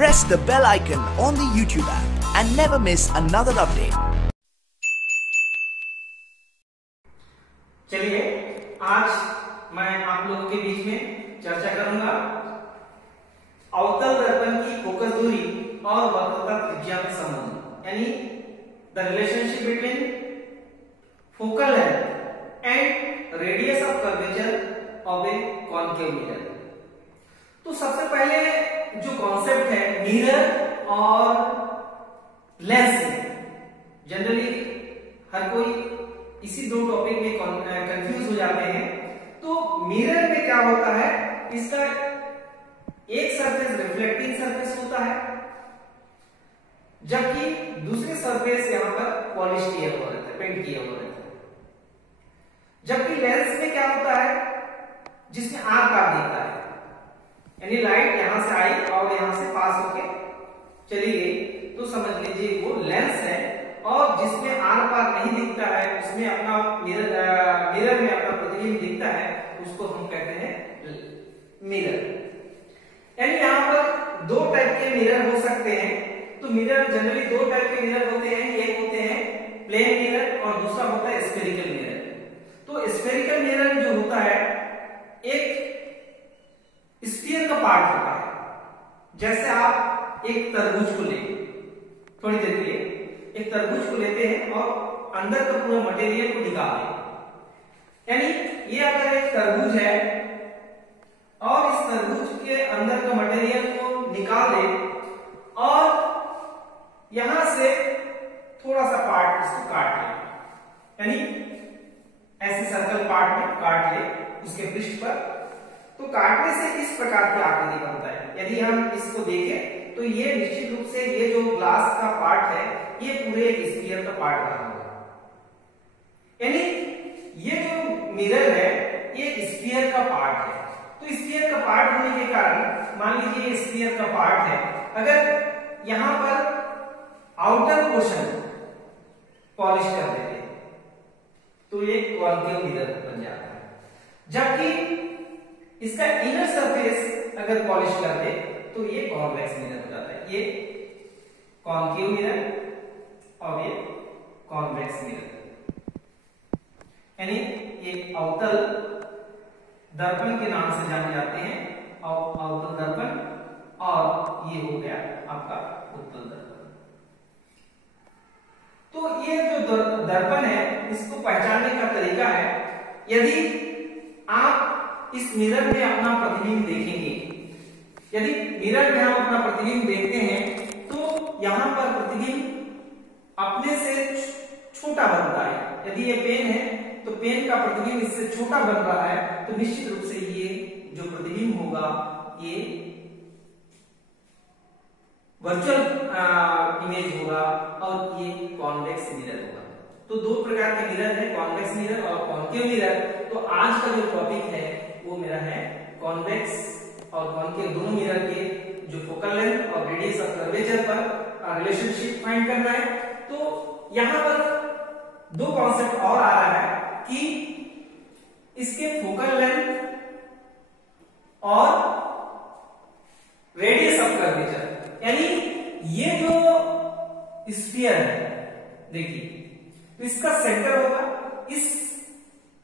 press the bell icon on the YouTube app and never miss another update. चलिए आज मैं आप लोगों के बीच में चर्चा करूंगा अवतल दर्पण की फोकस दूरी और वक्रता त्रिज्या का संबंध, यानी the relationship between focal length and radius of curvature of a concave mirror. तो सबसे पहले जो कॉन्सेप्ट है मिरर और लेंस में, जनरली हर कोई इसी दो टॉपिक में कंफ्यूज हो जाते हैं। तो मिरर में क्या होता है, इसका एक सरफेस रिफ्लेक्टिंग सरफेस होता है, जबकि दूसरे सरफेस यहां पर पॉलिश किया हुआ रहता है, पेंट किया हुआ रहता है। जबकि लेंस में क्या होता है, जिसमें आकार दिखता है, यानी लाइट यहां से आई और यहां से पास होके चली गई, तो समझ लीजिए वो लेंस है। और जिसमें आर पार नहीं दिखता है, उसमें अपना मिरर में अपना प्रतिबिंब दिखता है, उसको हम कहते हैं मिरर। यानी यहाँ पर दो टाइप के मिरर हो सकते हैं। तो मिरर जनरली दो टाइप के मिरर होते हैं, एक होते हैं प्लेन मिरर और दूसरा होता है स्फेरिकल मिरर। तो स्फेरिकल मिरर जो होता है एक स्फीयर का पार्ट होता है। जैसे आप एक तरबूज को लें, थोड़ी देर के लिए एक तरबूज को लेते हैं और अंदर का पूरा मटेरियल को निकाल दें। यानी ये अगर एक तरबूज है और इस तरबूज के अंदर का मटेरियल को निकाल दें और यहां से थोड़ा सा पार्ट इसको काट ले, यानी ऐसे सर्कल पार्ट में काट ले उसके पृष्ठ पर, तो काटने से इस प्रकार की आकृति बनता है। यदि हम इसको देखें तो ये निश्चित रूप से ये जो ग्लास का पार्ट है ये पूरे एक स्फीयर का पार्ट बना होगा। यानी ये जो मिरर है ये एक स्फीयर का पार्ट है। तो स्फीयर का पार्ट होने के कारण मान लीजिए ये स्फीयर का पार्ट है, अगर यहां पर आउटर पोर्शन पॉलिश कर देते तो ये कॉन्केव मिरर बन जाता है। जबकि इसका इनर सरफेस अगर पॉलिश कर दे तो ये कॉन्वेक्स मिरर हो जाता है। ये कॉन्केव मिरर और ये कॉन्वेक्स मिरर, यानी ये अवतल दर्पण के नाम से जाने जाते हैं, और अवतल दर्पण, और ये हो गया आपका उत्तल दर्पण। तो ये जो दर्पण है इसको पहचानने का तरीका है, यदि आप इस मिरर में अपना प्रतिबिंब देखेंगे, यदि मिरर में हम अपना प्रतिबिंब देखते हैं तो यहां पर प्रतिबिंब अपने से छोटा बनता है। यदि ये पेन है तो पेन का प्रतिबिंब इससे छोटा बन रहा है, तो निश्चित रूप से ये जो प्रतिबिंब होगा ये वर्चुअल इमेज होगा और ये कॉन्वेक्स मिरर होगा। तो दो प्रकार के मिरर है, कॉन्वेक्स मिरर और कॉन्केव मिरर। तो आज का जो टॉपिक है वो मेरा है कॉन्वेक्स और कॉन्केव दोनों मिरर के जो फोकल लेंथ और रेडियस ऑफ कर्वेचर पर रिलेशनशिप फाइंड करना है। तो यहां पर दो कॉन्सेप्ट और आ रहा है कि इसके फोकल लेंथ और रेडियस ऑफ कर्वेचर, यानी ये जो स्फीयर है देखिए, तो इसका सेंटर होगा, इस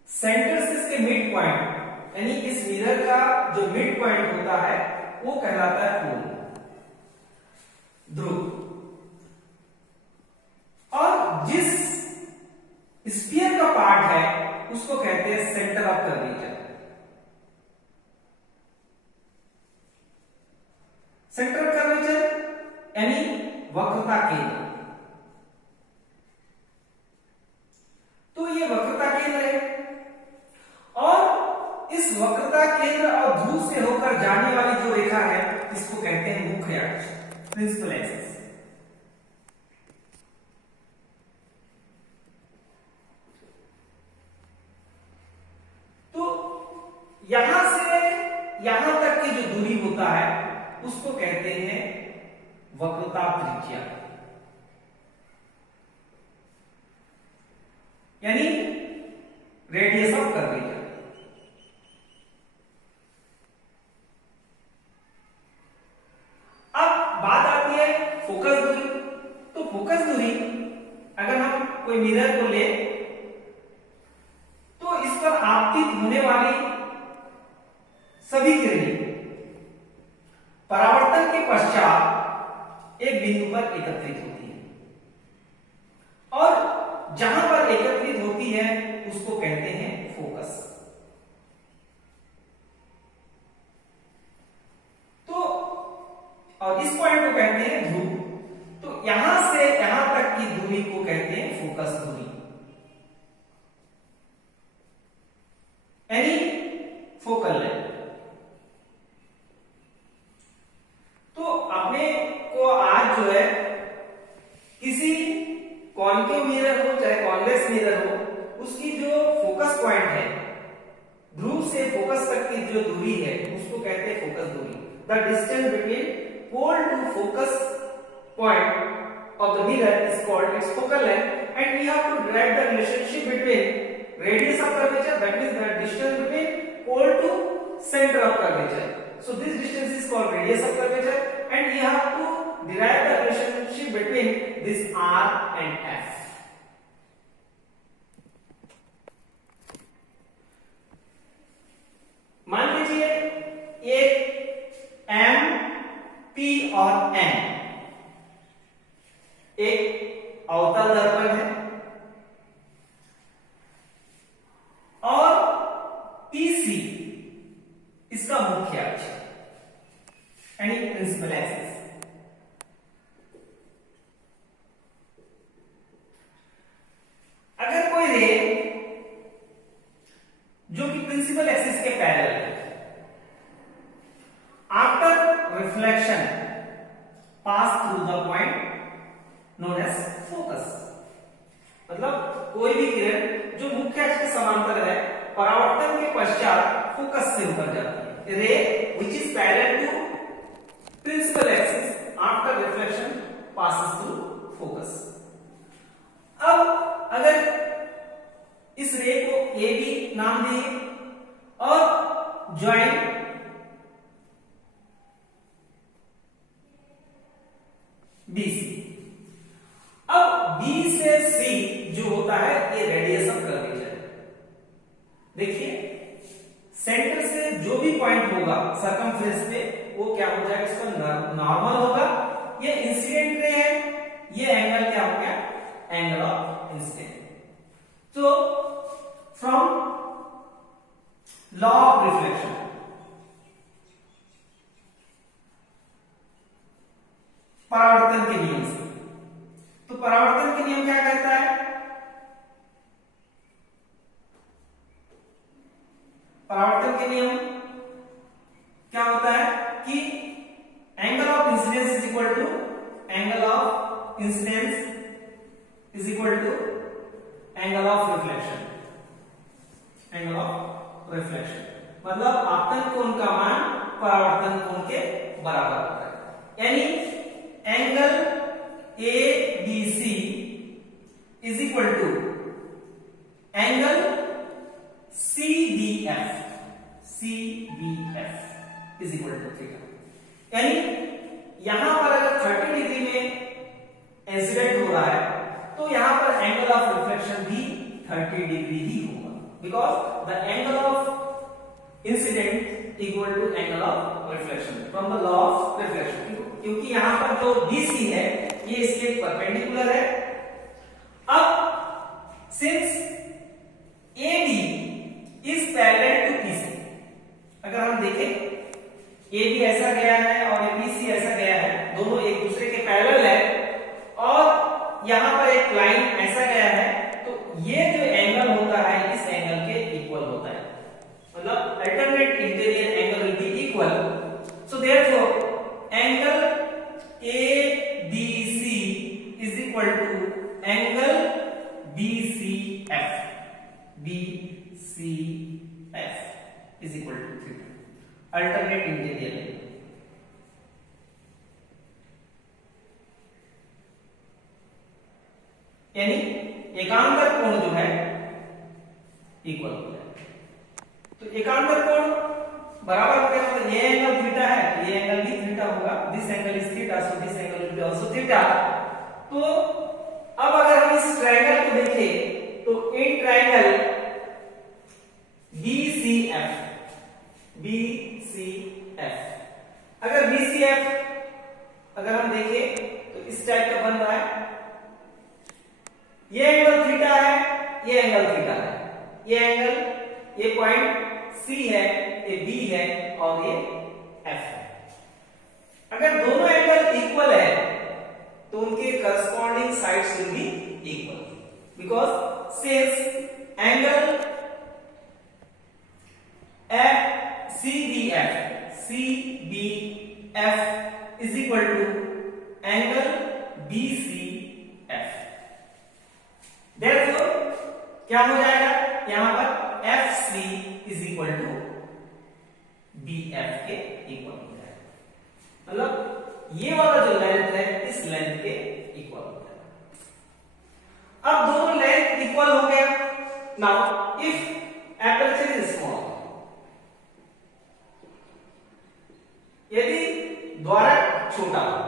सेंटर से इसके मिड पॉइंट, यानी इस मिरर का जो मिड पॉइंट होता है वो कहलाता है पोल, ध्रुव। और जिस स्फीयर का पार्ट है उसको कहते हैं centre of curvature. Centre of curvature यानी वक्रता केंद्र। तो ये वक्रता केंद्र है और इस वक्रता केंद्र और ध्रुव से होकर जाने वाली जो रेखा है इसको कहते हैं मुख्य अक्ष, प्रिंसिपल एक्सिस। तो यहां से यहां तक की जो दूरी होता है उसको कहते हैं वक्रता त्रिज्या, यानी रेडियस ऑफ कर्वेचर। अब मिरर को ले तो इस पर आपतित होने वाली सभी किरणें परावर्तन के पश्चात एक बिंदु पर एकत्रित होती है और जहां पर एकत्रित होती है उसको कहते हैं फोकस। तो और इस पॉइंट को कहते हैं ध्रुव। तो यहां से यहां तक की दूरी को कहते हैं फोकस दूरी, यानी फोकल लेंथ। तो अपने को आज जो है किसी कॉन्केव मिरर हो चाहे कॉन्वेक्स मिरर हो, उसकी जो फोकस पॉइंट है, ध्रुव से फोकस तक की जो दूरी है उसको कहते हैं फोकस दूरी। The distance between pole to focus point of the mirror is called its focal length, and we have to derive the relationship between radius of curvature, that means the distance between pole to center of curvature. So this distance is called radius of curvature, and we have to derive the relationship between this R and F. मान लीजिए एक M, P और N एक अवतल दर्पण है और PC इसका मुख्य अक्ष यानी प्रिंसिपल एक्सिस। अगर कोई रे जो कि प्रिंसिपल एक्सिस के पैरेलल है, after reflection pass through the point known as focus, मतलब कोई भी किरण जो मुख्य अक्ष के समांतर है परावर्तन के पश्चात फोकस से होकर जाती है। Ray which is parallel to principal axis after reflection passes through focus. अब अगर इस रे को ए बी नाम दिए और ज्वाइन बी सी। अब B से C जो होता है ये रेडियस ऑफ कर्वेचर है। देखिए सेंटर से जो भी पॉइंट होगा सर्कमफ्रेंस पे वो क्या हो जाएगा, इस पर नॉर्मल होगा। ये इंसिडेंट रे है, ये एंगल क्या हो गया, एंगल ऑफ इंसिडेंट। तो फ्रॉम लॉ ऑफ रिफ्लेक्शन, परावर्तन के नियम से, तो परावर्तन के नियम क्या कहता है, परावर्तन के नियम क्या होता है कि angle of incidence is equal to angle of incidence is equal to angle of reflection. Angle of reflection मतलब आपतन कोण का मान परावर्तन कोण के बराबर होता है, यानी angle ABC is equal to angle CBF is equal to theta. यानी यहां पर अगर 30 डिग्री में इंसिडेंट हो रहा है तो यहां पर एंगल ऑफ रिफ्लेक्शन भी 30 डिग्री ही होगा, because the angle of incident equal to angle of reflection from the law of reflection. क्योंकि यहां पर जो BC है ये इसके परपेंडिकुलर है। अब since AB is parallel to PC, अगर हम देखें AB ऐसा गया है और PC ऐसा गया है, दोनों एक दूसरे के पैरेलल है, और यहां पर एक लाइन ऐसा गया है, तो ये जो एंगल होता है इस एंगल के इक्वल होता है, मतलब alternate interior angle will be equal. So therefore angle ABC is equal to angle BCF is equal to theta, alternate interior angle। यानी एकांतर कोण जो है इक्वल हो जाए, तो एकांतर कोण बराबर हो गया, मतलब ये एंगल थीटा है, ये एंगल भी थीटा होगा, this angle is theta, so this angle will be also theta. तो अब अगर हम इस ट्रायंगल को देखें तो इन ट्रायंगल BCF अगर BCF अगर हम देखें तो इस टाइप का बन रहा है, ये एंगल थीटा है, ये एंगल थीटा है, ये एंगल, ये पॉइंट C है, ये B है और ये F है। अगर दोनों एंगल इक्वल है तो उनके corresponding sides will be equal, because since angle CBF is equal to angle BCF, therefore क्या हो जाएगा यहां पर FC is equal to BF के इक्वल हो जाएगा, मतलब ये वाला जो लेंथ है इस लेंथ के इक्वल होता है। अब दोनों लेंथ इक्वल हो गया। Now if aperture is small, यदि द्वारक छोटा हो,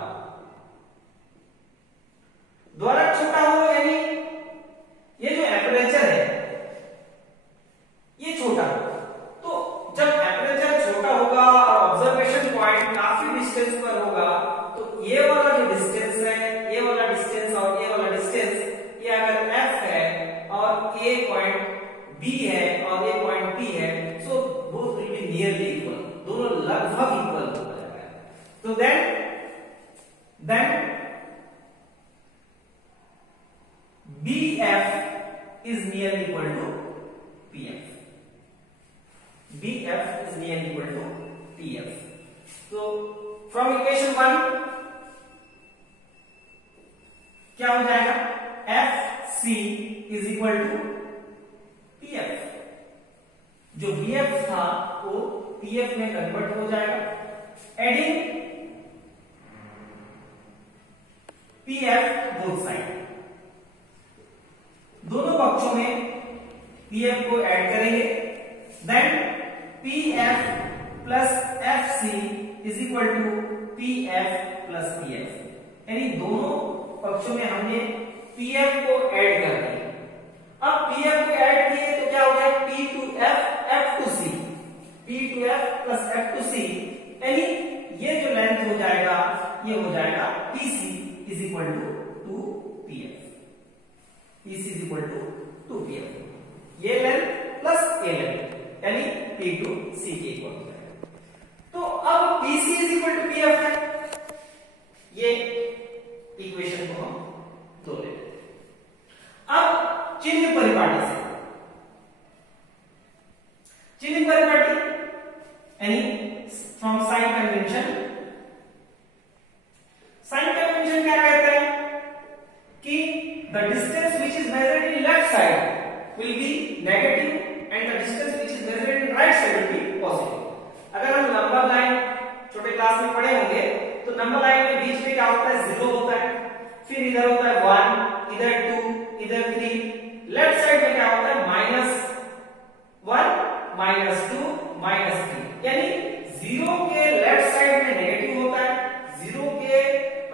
द्वारक छोटा हो यानी ये जो एपर्चर है ये छोटा हो, तो जब एपर्चर छोटा होगा और ऑब्जर्वेशन पॉइंट काफी डिस्टेंस पर होगा तो ये वाला जो डिस्टेंस है, ये वाला डिस्टेंस और ये वाला डिस्टेंस, ये अगर F है और ये पॉइंट B है और ये पॉइंट P है, so both will be nearly equal, दोनों लगभग इक्वल हो जाएगा। तो then BF is nearly equal to PF. BF is nearly equal to PF. So from equation 1 क्या हो जाएगा, FC is equal to PF, जो BF था वो PF में कन्वर्ट हो जाएगा, एडिंग PF बोथ साइड, दोनों पक्षों में PF को ऐड करेंगे, then PF plus FC is equal to PF plus PF, यानी दोनों पक्षों में हमने PF को ऐड कर दिया। अब PF को ऐड किए तो क्या हो गया, P to F, F to C, P to F plus F to C, यानी ये जो लेंथ हो जाएगा ये हो जाएगा PC is equal to PF, PC is equal to PF, ये लेंथ प्लस ये लेंथ यानी P to C के इक्वल हो जाएगा। तो अब PC is equal to PF है, ये इक्वेशन को हम दो ले लेते हैं। अब चिन्ह परिपाटी से, चिन्ह परिपाटी यानी from sign convention, sign convention क्या कहता है कि the distance which is measured in left side will be negative and the distance which is measured in right side will be positive. अगर हम नंबर लाइन छोटे क्लास में पढ़े होंगे तो नंबर लाइन में बीच में क्या होता है, 0 होता है, फिर इधर होता है 1, इधर 2, इधर 3, लेफ्ट साइड में क्या होता है -1, -2, -3, यानी 0 के लेफ्ट साइड में नेगेटिव होता है, 0 के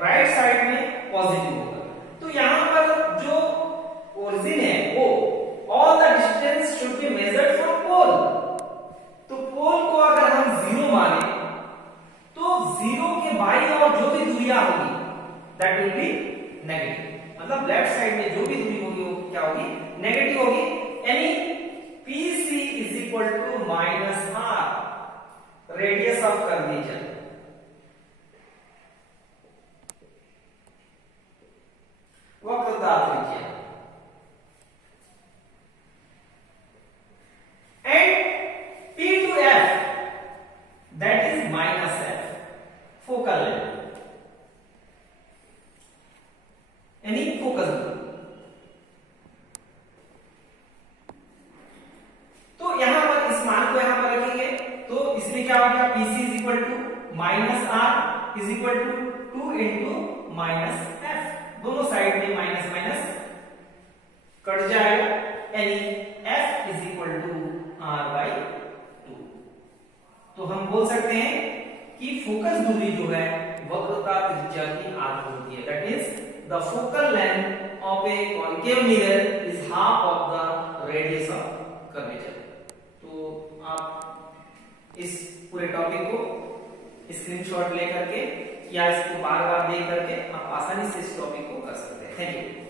राइट साइड में पॉजिटिव होता है। तो यहां पर जो ओरिजिन है वो all the distance should be measured from pole, तो पोल को अगर हम 0 माने तो 0 के बाईं ओर जो भी दूरियां होगी दैट विल बी नेगेटिव, मतलब लेफ्ट साइड में जो भी दूरी होगी वो क्या होगी, नेगेटिव होगी, यानी PC is equal to -r, radius of curvature, वक्रता त्रिज्या, and P to F that is -f, focal length यानी फोकस। तो यहां पर इस मान को यहां पर रखेंगे तो इसमें क्या हो गया, PC is equal to -r is equal to 2 into -f, दोनों साइड में माइनस माइनस कट जाएगा, यानी F is equal to r/2। तो हम बोल सकते हैं कि फोकस दूरी जो है वक्रता त्रिज्या की आधी होती है, that is the focal length of a concave mirror is half of the radius of curvature. तो आप इस पूरे टॉपिक को स्क्रीनशॉट लेकर के या इसको बार बार देख करके आप आसानी से इस टॉपिक को कर सकते हैं। Thank you.